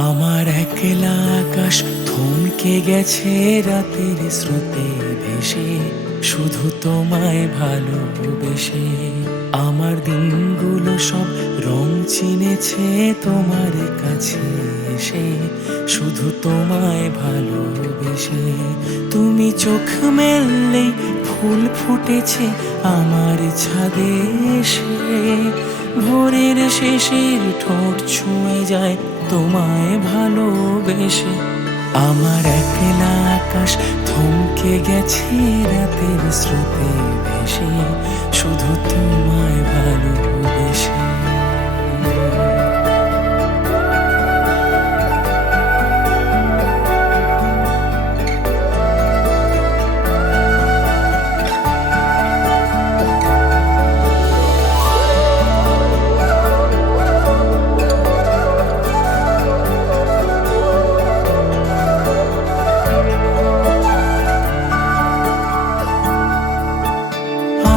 আমার একলা আকাশ থমকে গেছে রাতের স্রোতে ভেসে, শুধু তোমায় ভালোবেসে। আমার দিনগুলো সব রং চিনেছে তোমার কাছে এসে, শুধু তোমায় ভালোবেসে। তুমি চোখ মেললেই ফুল ফুটেছে আমার ছাদে এসে, ভোরের শেষের ঠোঁট ছুঁয়ে যায় তোমায় ভালোবেসে। আমার একলা আকাশ থমকে গেছে রাতের স্রোতে ভেসে, শুধু তোমায় ভালোবেসে।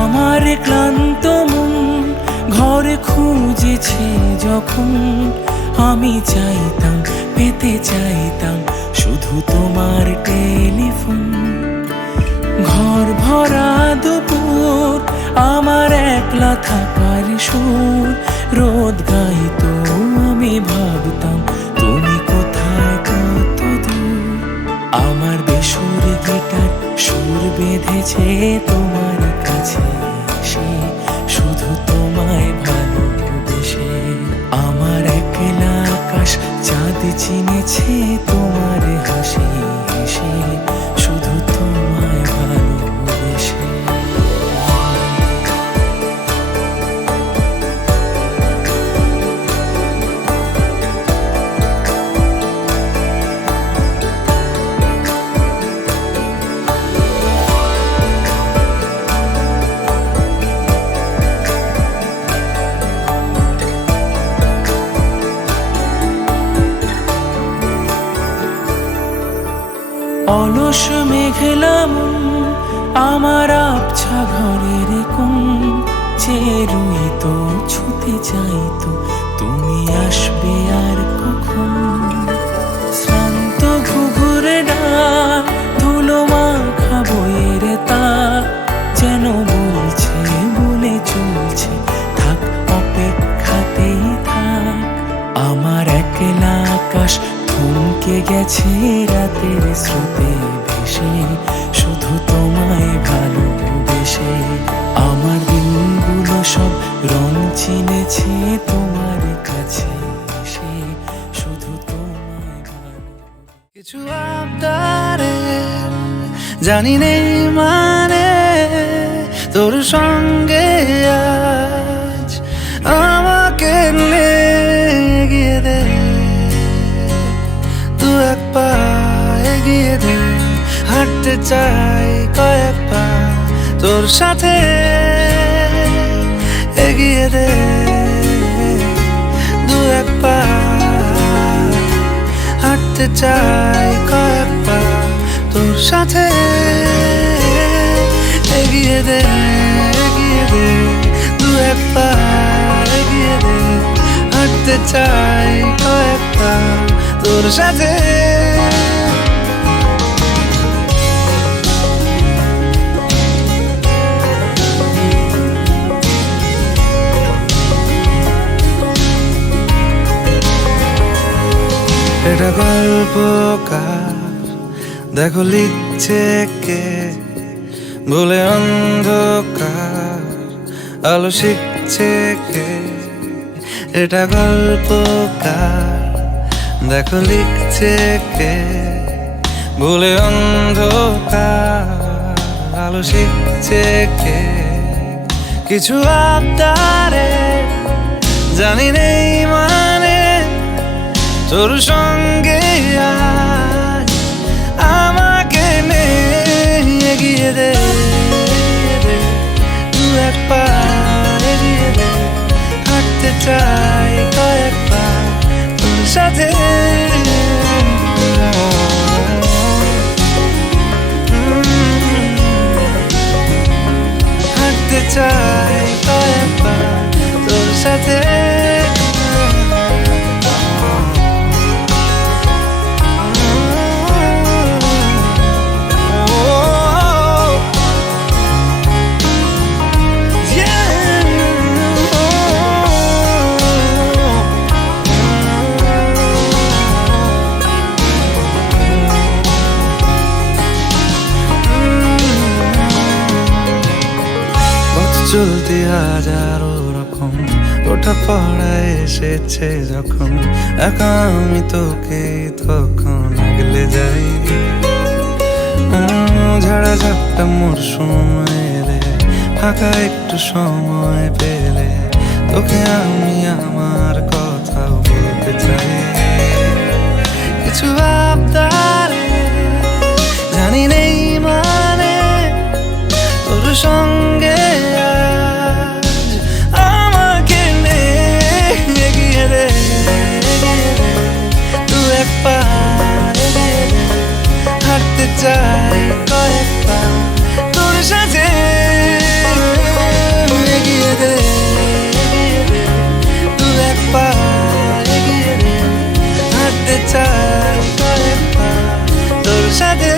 আমার ক্লান্ত মন ঘর খুঁজেছে যখন, আমি চাইতাম পেতে চাইতাম শুধু তোমার টেলিফোন। ঘর ভরা দুপুর আমার একলা থাকার সুর, রোদ গাইতো আমি ভাবতাম তুমি কোথায় কত দূর। আমার বেসুর গিটার সুর বেঁধেছে তোমার কাছে এসে, শুধু তোমায় ভালোবেসে। আমার একলা আকাশ চাঁদ চিনেছে তোমার হাসি এসে, শুধু তোমায় ভালোবেসে। অলস মেঘলা মন আমার আবছা ঘরের কোণ, চেয়ে রইতো ছুতে চাইতো তুমি আসবে আর কখন। শ্রান্ত ঘুঘুরে ডাক ধুলো মাখা বইয়ের তাক, যেন বলছে বলে চলছে থাক অপেক্ষাতেই থাক। আমার একলা আকাশ থমকে গেছে রাতের স্রোতে ভেসে, শুধু তোমায় ভালোবেসে। আমার দিনগুলো সব রং চিনেছে তোমার কাছে এসে, শুধু তোমায় ভালোবেসে। কিছু আবদারে জানি নেই মানে তোর সঙ্গে আজ আমাকে এগিয়ে দে, দু এক পা এগিয়ে দে। হাঁটতে চাই কয়েক পা তোর সাথে, এগিয়ে দে দু এক পা। হাঁটতে চাই কয়েক পা তোর সাথে, এগিয়ে দে দু এক পা এগিয়ে দে। হাঁটতে চাই কয়েক পা তোর সাথে। এটা গল্পকার দেখো লিখছে কে, ভুলে অন্ধকার আলো শিখছে কে। এটা গল্পকার দেখো লিখছে কে, ভুলে অন্ধকার আলো শিখছে কে। কিছু আবদারে জানি নেই মানে তোর সঙ্গে আজ আমাকে নে, এগিয়ে দে দু এক পা এগিয়ে দে। হাঁটতে চাই কয়েক পা তোর সাথে, হাঁটতে চাই কয়েক পা তোর সাথে। চলতি হাজারো রকম ওঠা পড়ায় এসেছে যখন একা আমি তোকে তখন আগলে যাই। ঝাড়া ঝাপটা মরশুম এলে ফাঁকা একটু সময় পেলে তোকে আমি আমার কথাও বলতে চাই। কিছু আবদারে জানি নেই মানে তোর সঙ্গে আজ আমাকে নে এগিয়ে রে তু এক পা এগিয়ে রে হাঁটতে চাই কয়েক পা তোর সাথে এগিয়ে রে তু এক পা এগিয়ে রে হাঁটতে চাই কয়েক পা তোর সাথে।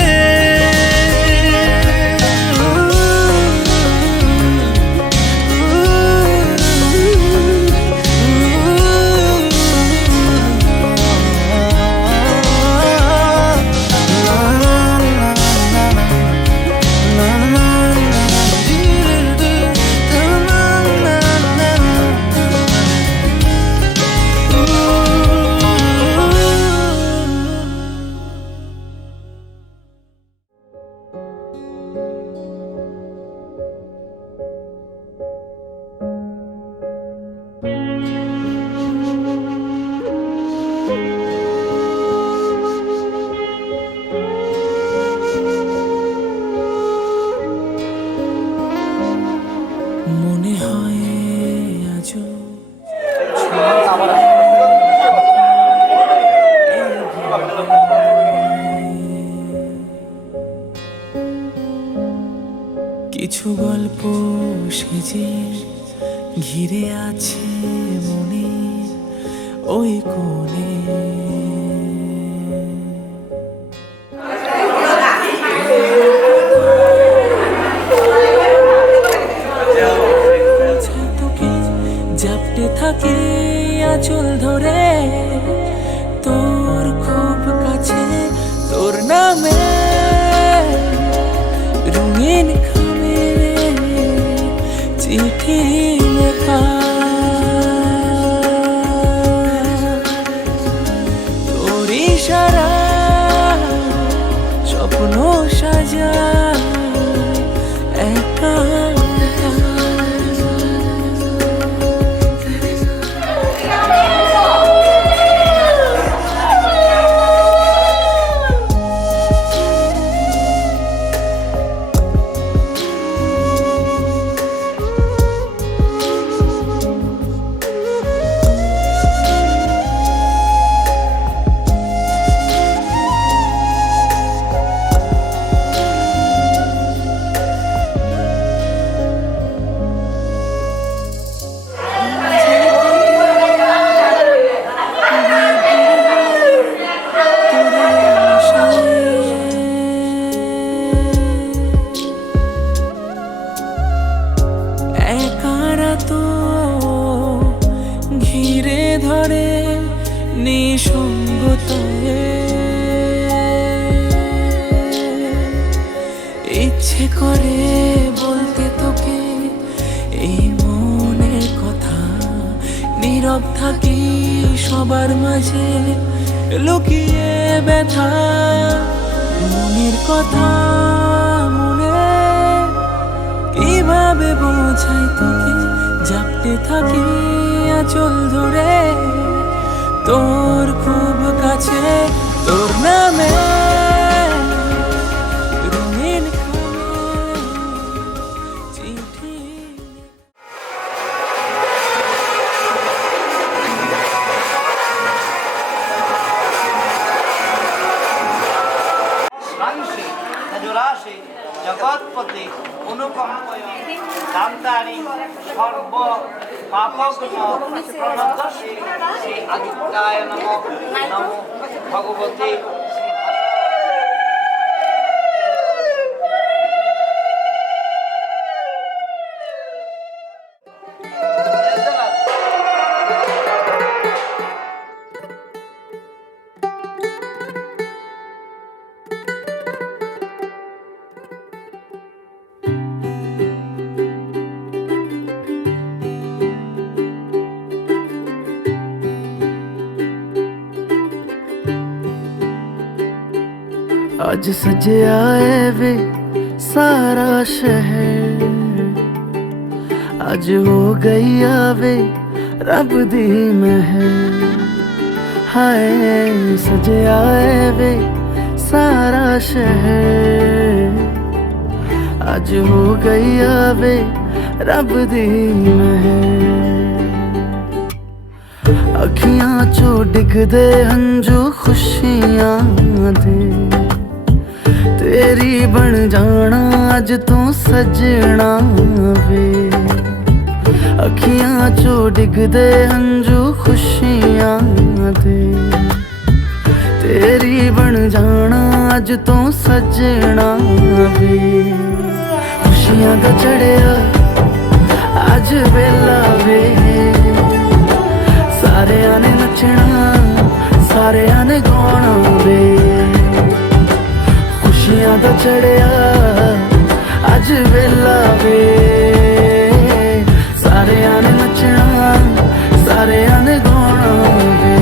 মনে হয় আজও কিছু গল্প সেজে ঘিরে আছে মনে ওই কোণে। তোকে জাপটে থাকে আঁচল ধরে তোর খুব কাছে তোর নামে রঙিন খামে চিঠি লেখা তোর ইশারা স্বপ্ন সাজা একা ঘিরে ধরে নিঃসঙ্গতায় ইচ্ছে করে বলতে তোকে এই মনের কথা নীরব থাকি সবার মাঝে লুকিয়ে ব্যথা মনের কথা মনে কিভাবে বোঝাই তোকে জাপটে থাকি আঁচল ধরে তোর খুব কাছে তোর নামে রঙিন চিঠি। রাশি জগৎপতি অনুকম্পয় দান্তারি সর্ব পাপগ্ন প্রণতসী শ্রী আদিত্যায় নমো নমো ভগবতী। आज सजया है वे सारा शहर, आज हो गई आवे रब दी महर। हाय सजया है वे सारा शहर, आज हो गई आवे रब दी महर। अखियां चो डिगदे हंजू खुशियां दे, तेरी बन जाना अज तू सजना वे। अखियां चो डिगदे हंजू खुशियां दे, तेरी बन जाना अज तू सजना वे। खुशियां दा चढ़िया अज वेला वे, सारेयां ने नचना सारेयां ने गाना वे। खुशियां दा चढ़िया अज वेला वे, सारेयां ने नचना सारेयां ने गाना वे।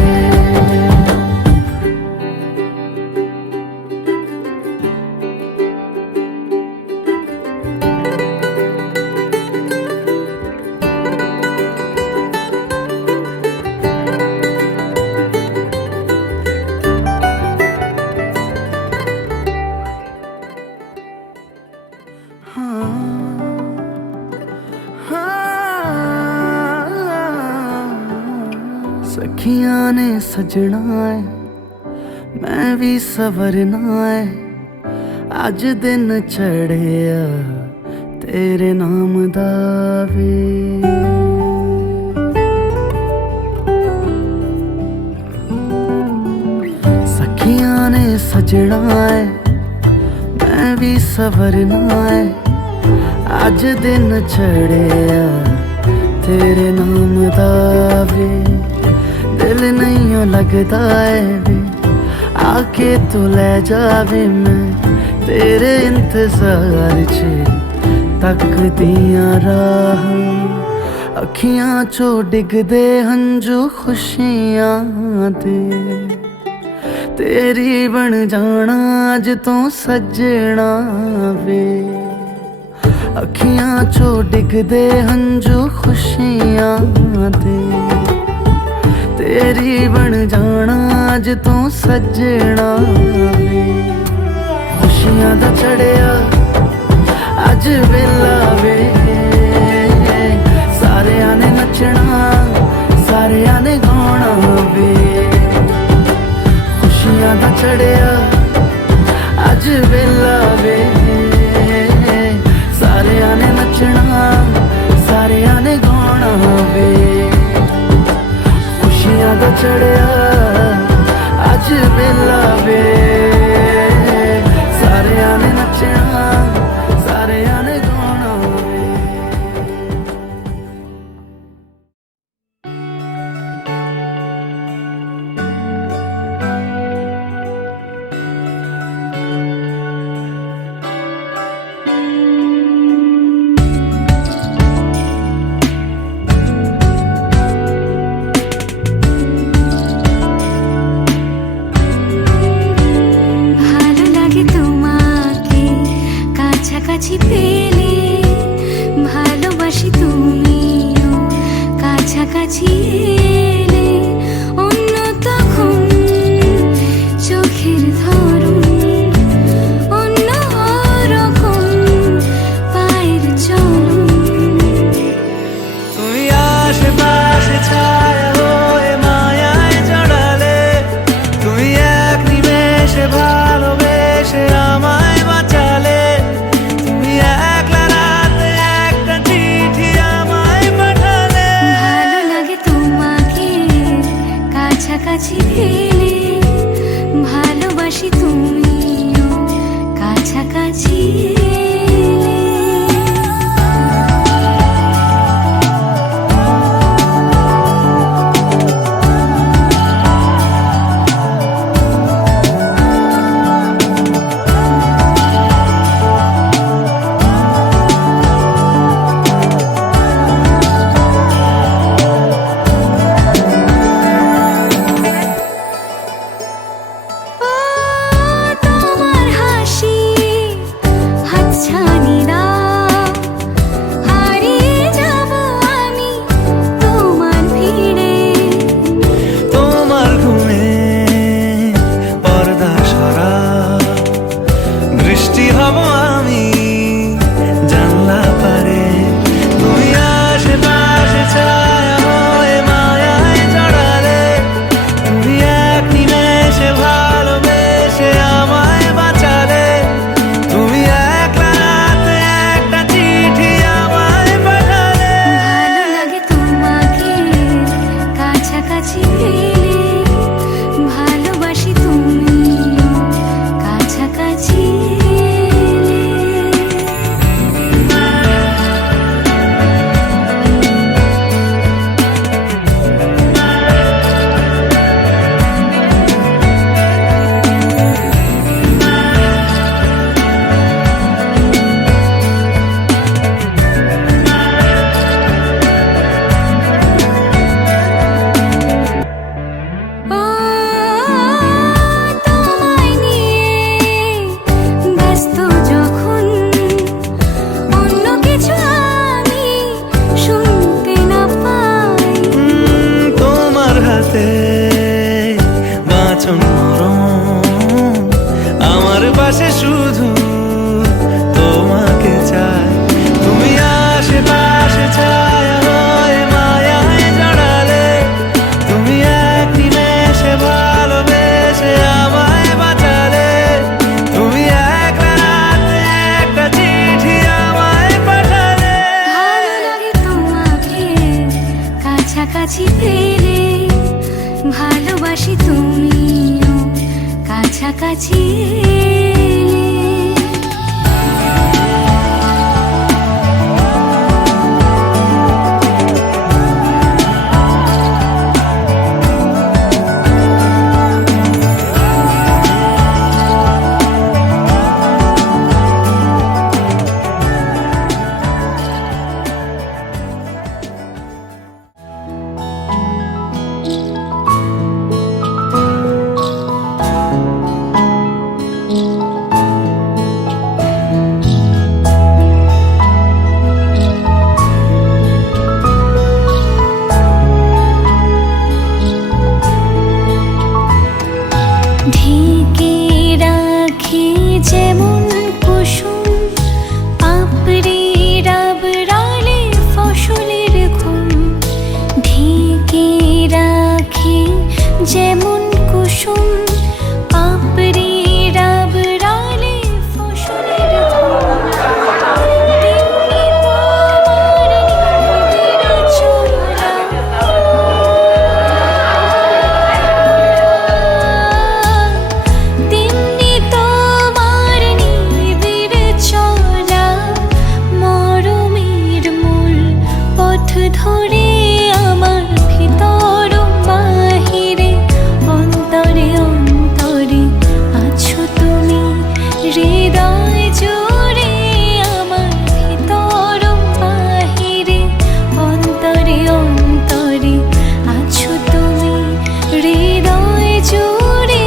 सखियां ने सजना है मैं भी सवरना है, अज दिन चढ़िया तेरे नाम दा वे। सखियां ने सजना है मैं भी सवरना है, अज दिन चढ़िया तेरे नाम दा वे। दिल नहीं लगता है वे आके तू ले जावे, मैं तेरे इंतजार च तकदियां राह। अखियां चो डिगदे हंजू खुशियां दे, तेरी बन जाना अज तू सजना वे। अखियां चो डिगदे हंजू खुशियां दे, तेरी बन जाना अज तू सजना वे। खुशियां दा चढ़िया अज वेला वे, सारेयां ने नचना सारेयां ने गाना वे। खुशियां दा चढ़िया अज वेला वे, सारेयां ने नचना सारेयां ने गाना वे। खुशियां दा चढ़िया अज वेला वे, सारेयां ने नचना सारेयां ने गाना वे। কাছাকাছি পেলে ভালোবাসি, তুমিও কাছাকাছি এলে অন্য তখন চোখের ধরন অন্য রকম পায়ের চলন। তুমি আশেপাশে ছায়া হয়ে মায়ায় জড়ালে, তুমি এক নিমেষে ভালোবেসে আমায় বাঁচালে। তুমি একলা রাতে একটা চিঠি আমায় পাঠালে। ভালো লাগে তোমাকে কাছাকাছি পেলে ভালোবাসি, তুমিও কাছাকাছি এলে। তোমার কাছাকাছি এলে ভালোবাসি তুমিও কাছাকাছি এলে। ও তোমায় নিয়ে ব্যস্ত যখন অন্য কিছু আমি শুনতে না পাই। তোমার হাতে বাঁচন নরম, আমার পাশে শুধু তোমাকে চাই। তুমি আশেপাশে ছায়া হয়ে মায়ায় জড়ালে, তুমি এক নিমেষে ভালোবেসে আমায় বাঁচালে। তুমি এক রাতে একটা চিঠি আমায় পাঠালে। ভালো লাগে তোমাকে কাছাকাছি পেলে ভালোবাসি তুমিও কাছাকাছি এলে। ঢেকে রাখি যেমন কুসুম পাপড়ি রাবড়ালে ফসলের ঘুম। ঢেকে রাখি যেমন কুসুম পাপড়ি রাবড়ালে ফসলের ঘুম। তেমনি তোমার নিবিড় চোরা তেমনি তোমার নিবিড় চলা মরমের মূল পথ ধরে আমার ভিতর বাহিরে অন্তরে অন্তরে আছো তুমি হৃদয় জুড়ে। আমার ভিতর বাহিরে অন্তরে অন্তরে আছো তুমি হৃদয় জুড়ে।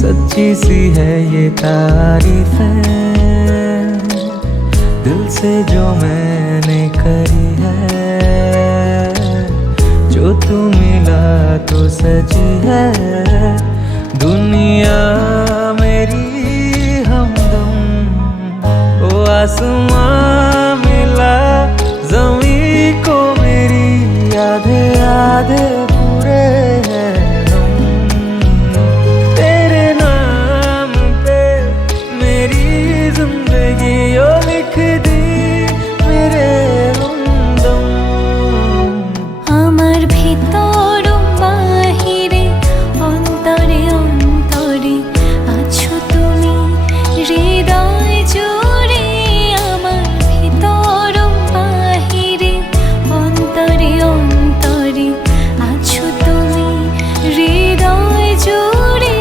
सच्ची सी है ये तारीफ है दिल से जो मैंने करी है। जो तू मिला तो सजी है दुनिया मेरी हमदम। ओ आसमां मिला ज़मीं को मेरी आधे आधे पूरे हैं हम। तेरे नाम पे मेरी जिंदगी ओ लिख दी मेरे हमदम। আমার ভিতর বাহিরে অন্তরে অন্তরে আছো তুমি হৃদয় জুড়ে। আমার ভিতর বাহিরে অন্তরে অন্তরে আছো তুমি হৃদয় জুড়ে।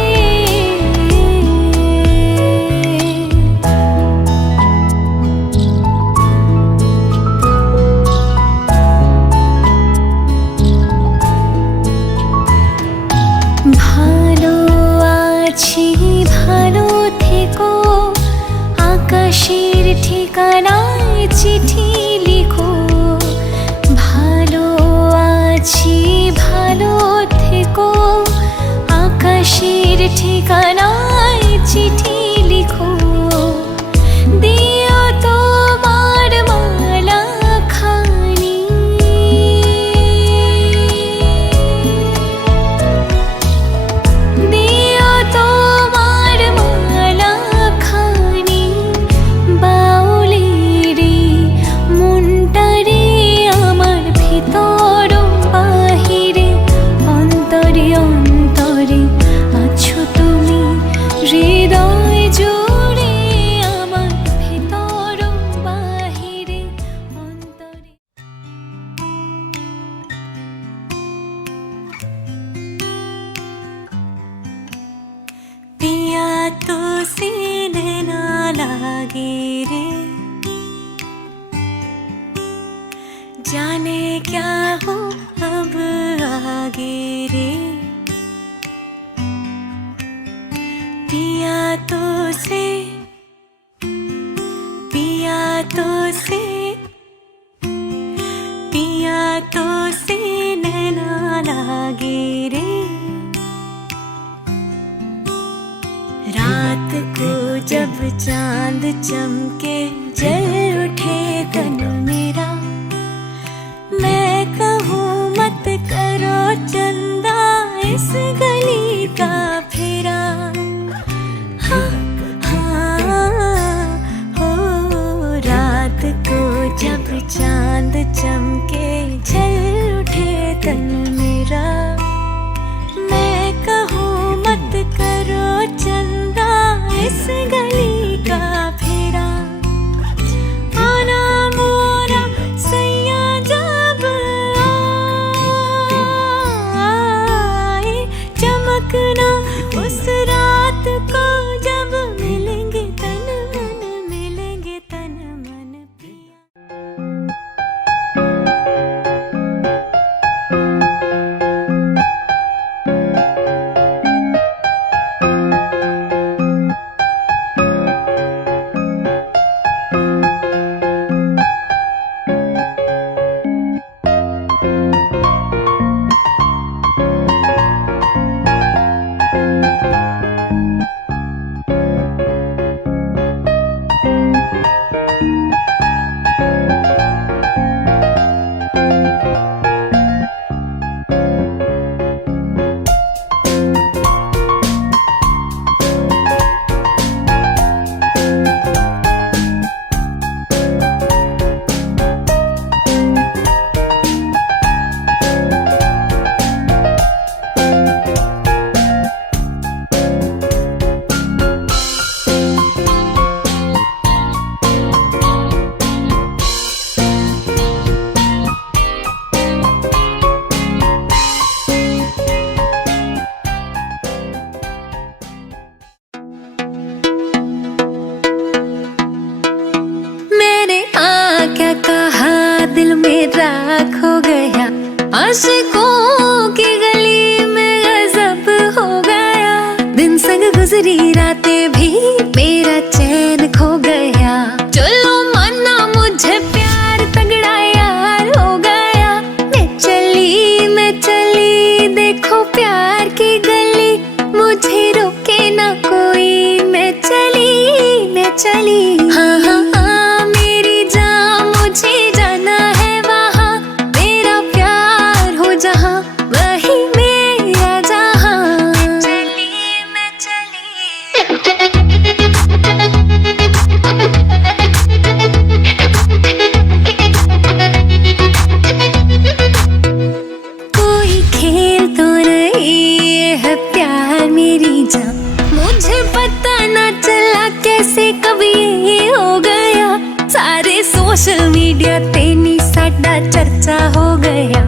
ভালো আছি ভালো থেকো আকাশের ঠিকানায় চিঠি লিখো। ভালো আছি ভালো থেকো আকাশের ঠিকানায় চিঠি লিখো। দিও তোমার से नैना लागे रे, जाने क्या हो अब आगे रे। पिया तो से पिया तो से पिया तो से नैना लागे रे। रात को जब चांद चमके जल उठे तन मेरा, मैं कहूँ मत करो चंदा इस गली का फेरा। हाँ हाँ हो रात को जब चांद चमके जल उठे तन मेरा, मैं कहूँ मत करो चंदा इस गली का फेरा। आना मोरा सैया जब आए, चमकना उस रात को जब मिलेंगे तन मन, मिलेंगे तन मन पिया। खो गया आशिकों की गली में गजब हो गया। दिन संग गुजरी रातें भी मेरा चैन खो गया। चलो माना मुझे प्यार तगड़ा यार हो गया। मैं चली देखो प्यार की गली, मुझे रोके ना कोई। मैं चली हाँ हाँ हाँ मेरी जान, मुझे जाना है वहाँ। मेरा प्यार हो जहाँ वही मेरा जहाँ। मैं चली कोई खेल तो नहीं, ये है प्यार मेरी जान। मुझे पता ना चला कैसे कभी ये हो गया। सारे सोशल मीडिया ते नी साडा चर्चा हो गया।